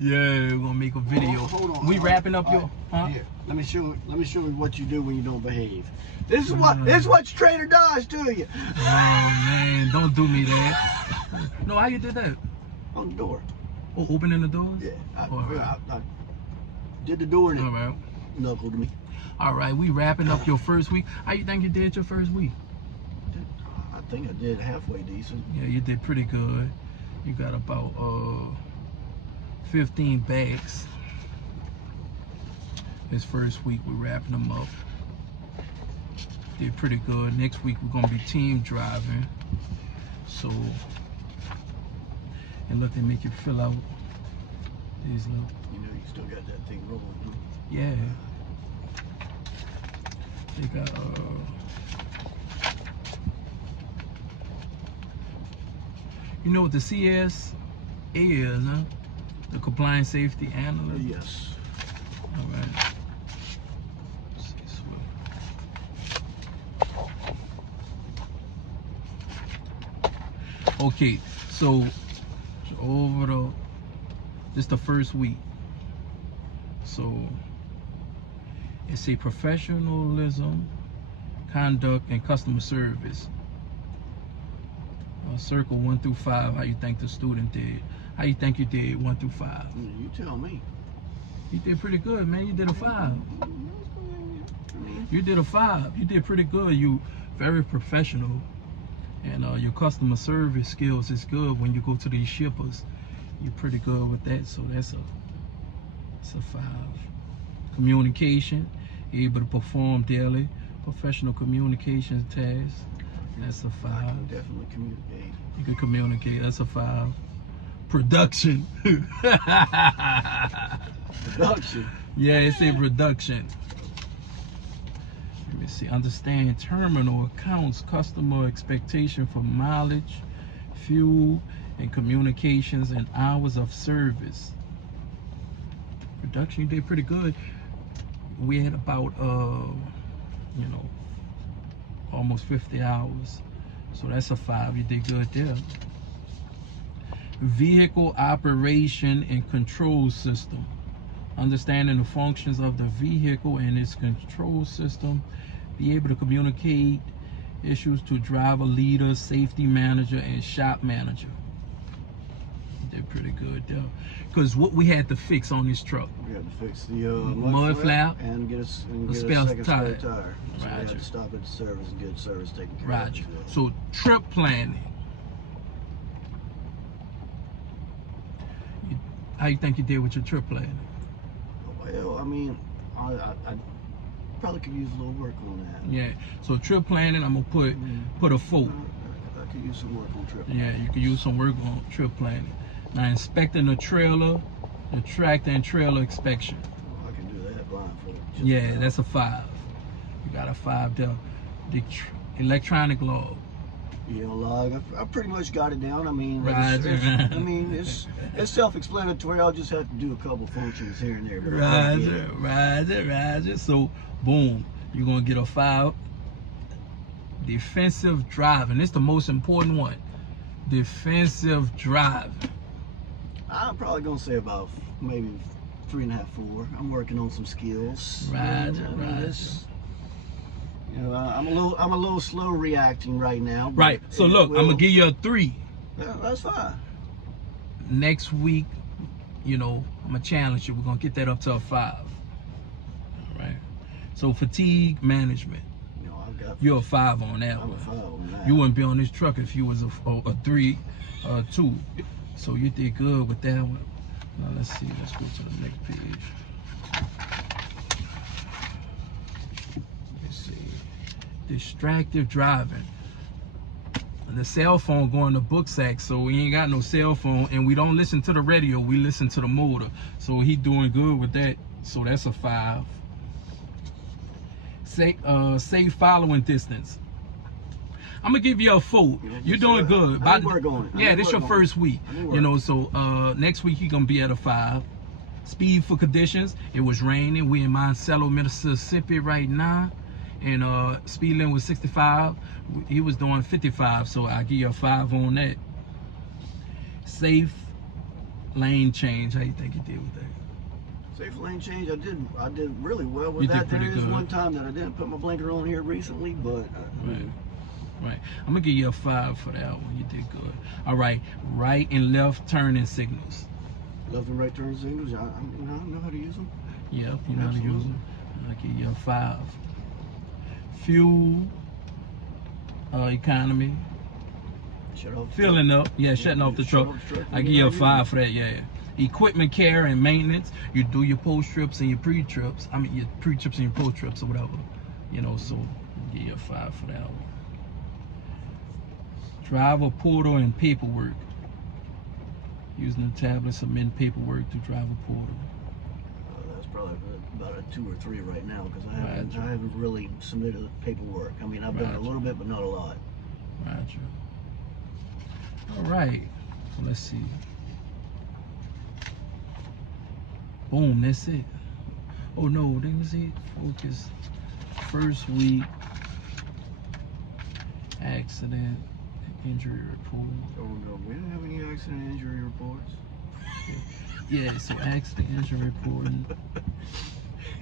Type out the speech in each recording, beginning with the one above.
Yeah, we're gonna make a video. Hold on. We wrapping up your, huh? Here, let me show you what you do when you don't behave. This is what Trader does to you. Oh man, don't do me that. No, how you did that? On the door. Oh, opening the doors? Yeah. Alright. I did the door and it Alright. knuckled me. Alright, we wrapping up your first week. How you think you did your first week? I think I did halfway decent. Yeah, you did pretty good. You got about 15 bags. This first week we're wrapping them up. Did pretty good. Next week we're gonna be team driving. So, and look, they make you fill out these little. You know, you still got that thing rolling. Huh? Yeah. They got you know what the CS is, huh? The Compliance Safety Analyst. Yes. All right. Okay, so over this the first week. So it's a professionalism, conduct, and customer service. Circle 1 through 5. How you think the student did? How you think you did 1 through 5? You tell me. You did pretty good, man. You did a 5. You did a 5. You did pretty good. You very professional, and your customer service skills is good when you go to these shippers. You're pretty good with that, so it's a 5. Communication, you're able to perform daily professional communication tasks. That's a 5. I can definitely communicate. You can communicate. That's a 5. Production. Production. Yeah, it's a production. Let me see. Understand terminal accounts, customer expectation for mileage, fuel, and communications, and hours of service. Production, you did pretty good. We had about almost 50 hours. So that's a 5. You did good there. Vehicle operation and control system. Understanding the functions of the vehicle and its control system. Be able to communicate issues to driver, leader, safety manager, and shop manager. You did pretty good there. Because what we had to fix on this truck. We had to fix the mud flap and get a spare second tire. spare tire. So we had Roger. to stop at the service and get service taken care of. Roger. So trip planning. How you think you did with your trip planning? Well, I mean, I probably could use a little work on that. Yeah. So trip planning, I'm gonna put a 4. I could use some work on trip planning. Yeah, you can use some work on trip planning. Now inspecting the trailer, the tractor and trailer inspection. I can do that blindfolded. Yeah, that's a 5. You got a 5 there. The electronic log. Log. I pretty much got it down. I mean, Roger. it's self-explanatory. I'll just have to do a couple functions here and there. Roger. So, boom, you're gonna get a 5. Defensive driving. This is the most important one. Defensive driving. I'm probably gonna say about maybe 3.5, 4. I'm working on some skills. Roger. I'm a little slow reacting right now. Right. So look, I'm gonna give you a 3. Yeah, that's fine. Next week, I'm gonna challenge you. We're gonna get that up to a 5. All right. So fatigue management. You're a 5 on that one. I'm a 5 on that. You wouldn't be on this truck if you was a 3, 2. So you did good with that one. Now let's see. Let's go to the next page. Let's see. Distracted driving. The cell phone going to book sack, so we ain't got no cell phone, and we don't listen to the radio. We listen to the motor. So he doing good with that. So that's a 5. Safe following distance. I'm gonna give you a 4. You're doing good. I work on it. Yeah, this your first week. So next week you're gonna be at a 5. Speed for conditions. It was raining. We in Monticello, Mississippi right now, and speed limit was 65. He was doing 55, so I give you a 5 on that. Safe lane change, how you think you did with that? Safe lane change, I did really well with You did that. There pretty is good. one time that I didn't put my blinker on here recently, but Right. I'm gonna give you a 5 for that one. You did good. All right. Right and left turning signals. left and right turn signals, I know how to use them. Yep, you know how to use Absolutely. them. I'll give you a 5. Fuel economy. Shut off the Filling truck. up. Yeah, shutting off the Shut truck. off the truck. I give you a 5 for that. Yeah. Equipment care and maintenance. You do your post trips and your pre trips. I mean your pre trips and your post trips or whatever. You know, so I'll give you a 5 for that one. Driver portal and paperwork. Using the tablet, submitting paperwork to driver portal. That's probably about a 2 or 3 right now because I Gotcha. haven't really submitted paperwork. I mean, I've done a Gotcha. little bit, but not a lot. Gotcha. All right. Let's see. Boom. That's it. Oh no. Let me see. Focus. First week. Accident. Injury report. Oh no, we don't have any accident injury reports. Yeah. So accident injury report.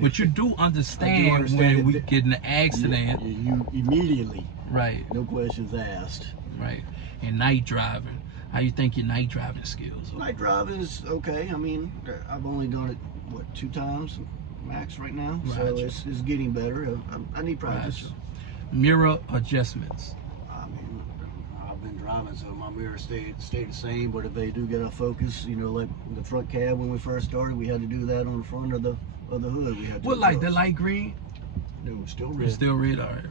But you do understand, understand when it. we get in an accident, You immediately, right? no questions asked. Right. And night driving. How you think your night driving skills are? Night driving is okay. I mean, I've only done it, 2 times max right now. So Gotcha. it's getting better. I need practice. Gotcha. Mirror adjustments. I mean, I've been driving, so my mirror stayed the same. But if they do get off focus, like the front cab when we first started, we had to do that on the front of the hood. We had to. What light? The adjust. light green? No, it's still It's red. still red. All right.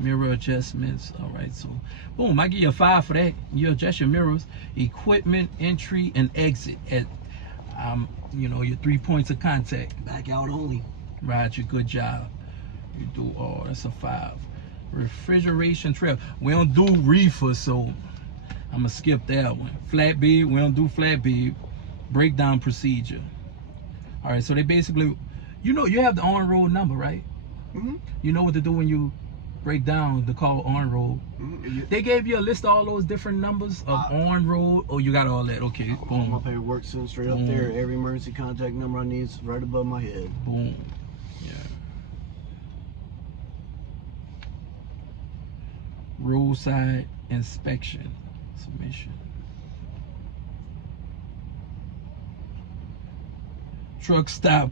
Mirror adjustments. All right. So, boom. I give you a 5 for that. You adjust your mirrors. Equipment entry and exit at, your 3 points of contact. Back out only. Roger. Good job. You do. Oh, that's a 5. Refrigeration trap. We don't do reefer, so I'm gonna skip that one. Flatbed. We don't do flatbed. Breakdown procedure. All right. So they basically, you have the on-road number, right? Mm-hmm. You know what to do when you break down the call on road. Mm-hmm. They gave you a list of all those different numbers of on road. Oh, you got all that. Okay, All my boom, paperwork sitting straight up Boom. there. Every emergency contact number I need is right above my head. boom. Yeah. Roadside inspection submission. Truck stop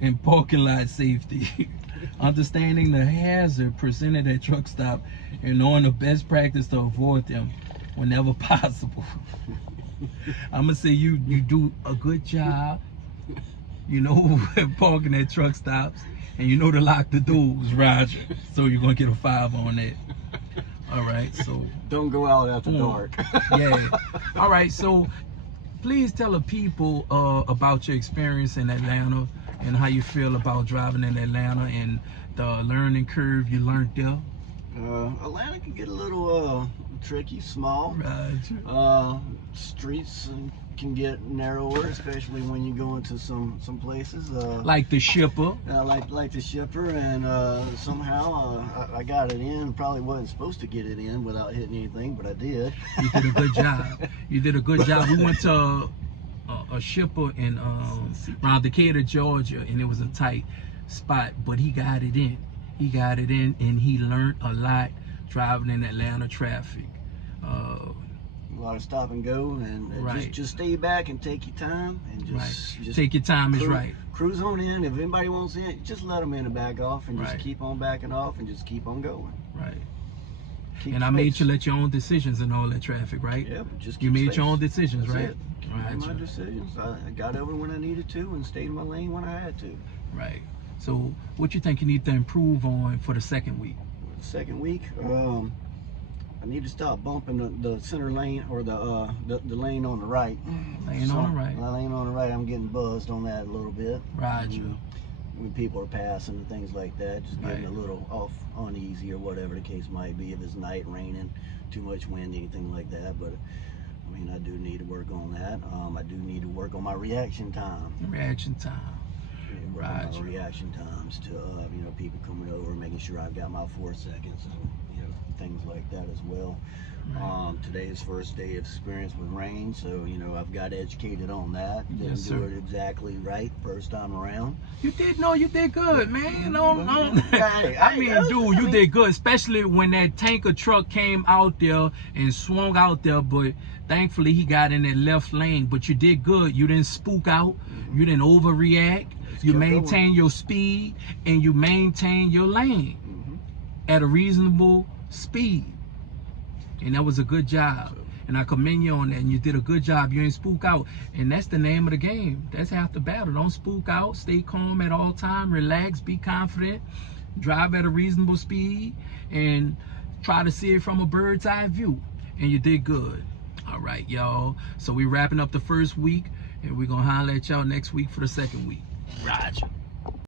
and parking lot safety. Understanding the hazard presented at truck stop and knowing the best practice to avoid them whenever possible. I'm gonna say you do a good job, parking at truck stops, and you know to lock the doors, Roger. So you're gonna get a 5 on that. All right, so Don't go out after dark. yeah. All right, so please tell the people about your experience in Atlanta and how you feel about driving in Atlanta and the learning curve you learned there. Atlanta can get a little tricky, small. Roger. Streets can get narrower, especially when you go into some places. Like the shipper. Like the shipper, and somehow I got it in. Probably wasn't supposed to get it in without hitting anything, but I did. You did a good job. You did a good job. We went to a shipper in around Decatur, Georgia, and it was a tight spot, but he got it in. He got it in, and he learned a lot driving in Atlanta traffic. A lot of stop and go, and Right. just stay back and take your time, and just Take your time is right. Cruise on in. If anybody wants in, just let them in and back off, and Right. just keep on backing off, and just keep on going. Right. Keep And I made space. you let your own decisions in all that traffic, right? Yeah, but just You keep made space. your own decisions, That's right? it. Made my decisions. I got over when I needed to, and stayed in my lane when I had to. Right. So, what you think you need to improve on for the second week? The second week, I need to stop bumping the center lane or the lane on the right. Lane on the right. The lane on the right, I'm getting buzzed on that a little bit. Roger. When people are passing and things like that, just getting Right. a little uneasy or whatever the case might be. If it's night, raining, too much wind, anything like that. But I mean, I do need to work on that. I do need to work on my reaction time. Reaction time. Work on Roger. my reaction times to people coming over, making sure I've got my 4 seconds. And, things like that as well. Today's first day of experience with rain, so you know I've got educated on that. Didn't Yes, do sir. it exactly right first time around. You did good, man. Hey, I mean, dude, you mean- did good, especially when that tanker truck came out there and swung out there. But thankfully, he got in that left lane. But you did good. You didn't spook out. You didn't overreact. You kept maintained your speed and you maintained your lane at a reasonable speed. And that was a good job. And I commend you on that. And you did a good job. You ain't spook out. And that's the name of the game. That's half the battle. Don't spook out. Stay calm at all time. Relax. Be confident. Drive at a reasonable speed. And try to see it from a bird's eye view. And you did good. All right, y'all. So we wrapping up the first week. And we're going to holler at y'all next week for the second week. Roger.